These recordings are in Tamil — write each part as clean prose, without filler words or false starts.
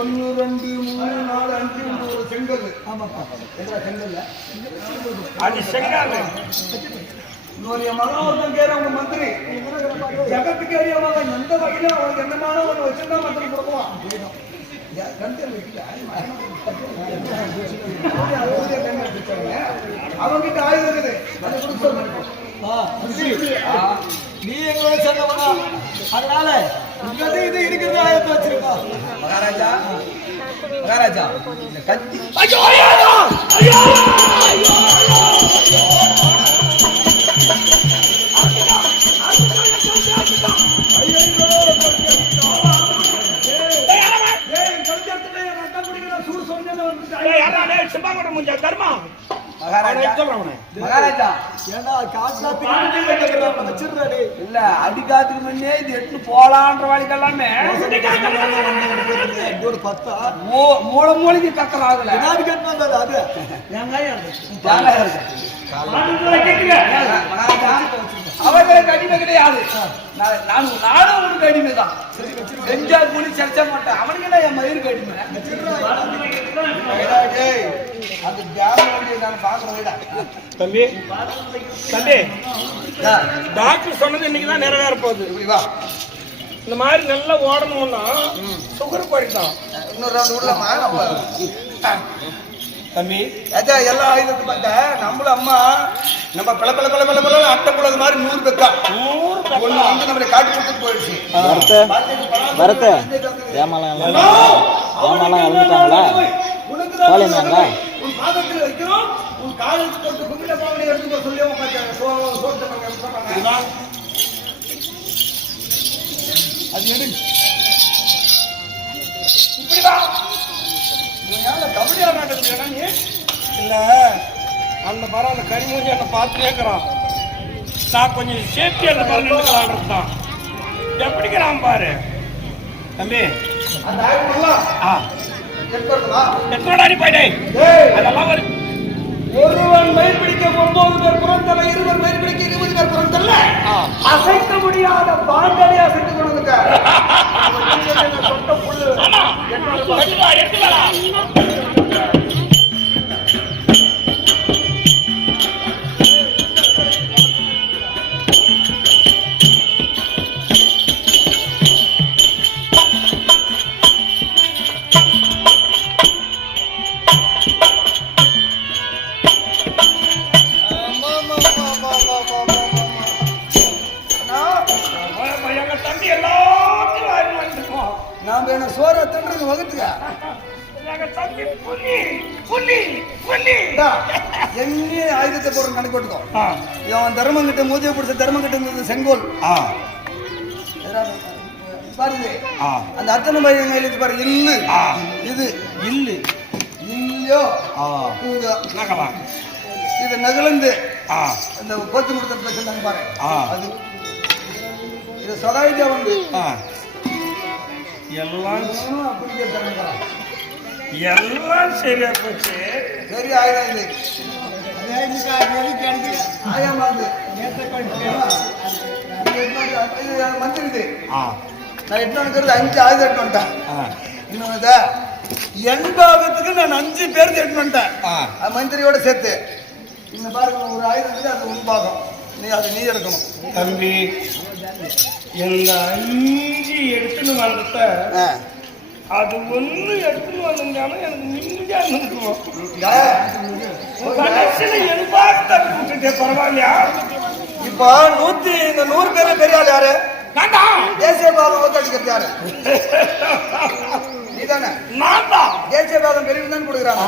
1 2 3 4 5 ஒரு செங்கல். ஆமாப்பா. செங்கல்ல அது செங்கல். இன்னொரு மகன் ஒருத்தன் கேட்க அவங்க மந்திரி ஜகத்துக்கு அறியவங்க எந்த வகையில அவனுக்கு என்னமான ஒன்று வச்சிருந்தா மந்திரி கொடுக்குவான். அவங்கிட்ட ஆயுதம் இருக்குது அதை கொடுக்க சொல்லுங்க. நீ எங்களோட சொன்னவனா, அதனால இது இருக்கிறது ஆயத்தை வச்சிருக்கோம். மகாராஜா மகாராஜா இந்த கத்தி மகாராஜா இல்ல அடிக்காத்துக்கு முன்னே இது எட்டு போலான்ற வழிக்கு எல்லாமே மூளை மூளைக்கு கக்கறாங்கல்ல அது அவர்களுக்கு அடிமை கிடையாது. நானும் உனக்கு அடிமை தான். செஞ்சா கூலி செலுத்த மாட்டேன். அவனுக்கு என்ன என் மயிருக்கு அடிமை? அது நான் பாக்குறேன். தம்பி தம்பி டாக்டர் சொன்னது இன்னைக்குதான் நிறைவேற போகுது. இந்த மாதிரி நல்லா ஓடணும்னா சுகர் போயிட்டான். இன்னொரு ரவுண்ட் உள்ளமா தம்பி எல்லா ஆயுதத்தை பார்த்தா நம்மளும் அம்மா நம்ம பிள பிள பிள பிள பிள அட்டை கூடாது மாதிரி 100 பெக்கா ஒண்ணு வந்து நம்மளை காட்டி கொடுத்துட்டு போயிடுச்சு. வரத்து ஏமாலாம் இறந்துட்டாங்களா? உன் பாதத்தில் வைக்கிறோம், உன் காலுக்கு போட்டு குங்கில பாவனை எடுத்துக்கோ சொல்லி அது எடு இப்படிதான் கபடி ஆடுறாங்க. இல்ல அந்த பரம் அந்த கரிமூஞ்சி என்ன பார்த்து கேட்கறான். நான் கொஞ்சம் சேஃப்டி அந்த பரம் நின்றுக்கலாம் தான் எப்படிக்கிறான் பாரு தம்பி. எத்தோடாடி போயிட்டே அதெல்லாம் ஒரு ஒருவன் மயில் பிடிக்க 9 பேர் புறந்தல்ல, 20 மயில் பிடிக்க 20 பேர் புறந்தல்ல. அசைக்க முடியாத பாண்டடி அசைத்து கொண்டு சொட்ட புல்லு நாம என்ன சோற தின்றது வகுத்துக்க எங்கே ஆயுதத்தை போடுற கணக்கு போட்டுக்கோ. இவன் தர்மம் கிட்ட மூதியை பிடிச்ச தர்மம் கிட்ட இருந்தது செங்கோல் பாருங்க. அந்த அத்தனை பையன் கையில பாரு இல்லு இது இல்லு இல்லையோ இது நகலந்து அந்த கோத்து முடித்த பேசுறாங்க பாரு. அது இது சொதாயிட்டா வந்து எல்லாம் எல்லாம் சரியா போச்சு. பெரிய ஆயுதம் இது ஆயாமா மந்திரி இது நான் எட்டு 5 ஆயுதம் எட்டு வந்துட்டேன். இன்னொன்னு என் பாகத்துக்கு நான் 5 பேர் எட்டு வந்துட்டேன் மந்திரியோட சேர்த்து. இன்னும் பாருங்க ஒரு ஆயுதம் இருக்குது, அது உன் பாகம், நீ எடுக்கணும். தம்பி இந்த 5 எடுத்துன்னு வந்துட்ட அது ஒண்ணு எடுத்துன்னு வந்தாலும் எனக்கு நிம்மதியா இருந்துக்குவோம். பரவாயில்லையா? இப்ப 100 பேர் பெரிய ஆள் யாரு? தேசிய பாதம் ஓத்தடிக்கிறது யாரு? நீதானே? தேசிய பாதம் பெரிய தான் கொடுக்குறாங்க.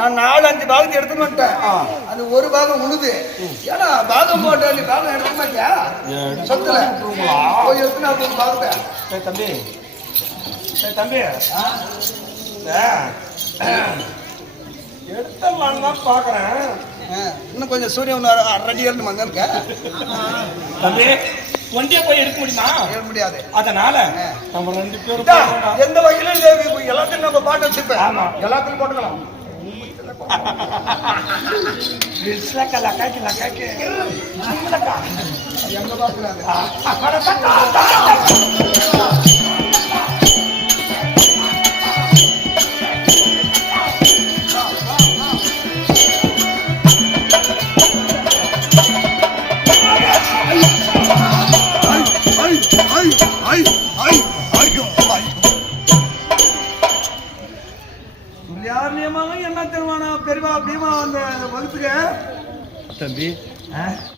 நான் 4-5 பாகத்தை எடுத்துன்னு வந்துட்டேன். அது ஒரு பாகம் உழுது. ஏன்னா பாகம் போட்ட நீ பாகம் எடுக்க மாட்டியா? சொத்துல போய் எடுத்துனா பாகத்தை தம்பி தம்பி எடுத்துடலான்னு தான் பாக்குறேன். இன்னும் கொஞ்சம் சூரியன் ரெடி இருந்து மங்க தம்பி ஒன்றிய போய் எடுக்க முடியுமா? முடியாது. அதனால நம்ம 2 பேரும் எந்த வகையிலும் எல்லாத்தையும் நம்ம பாட்டு வச்சுப்பேன். எல்லாத்தையும் போட்டுக்கலாம். எங்க பாக்குறாங்க யார் நியமாக என்ன தெரியுமா பெரியவா பீமா அந்த வகுத்துக்க தம்பி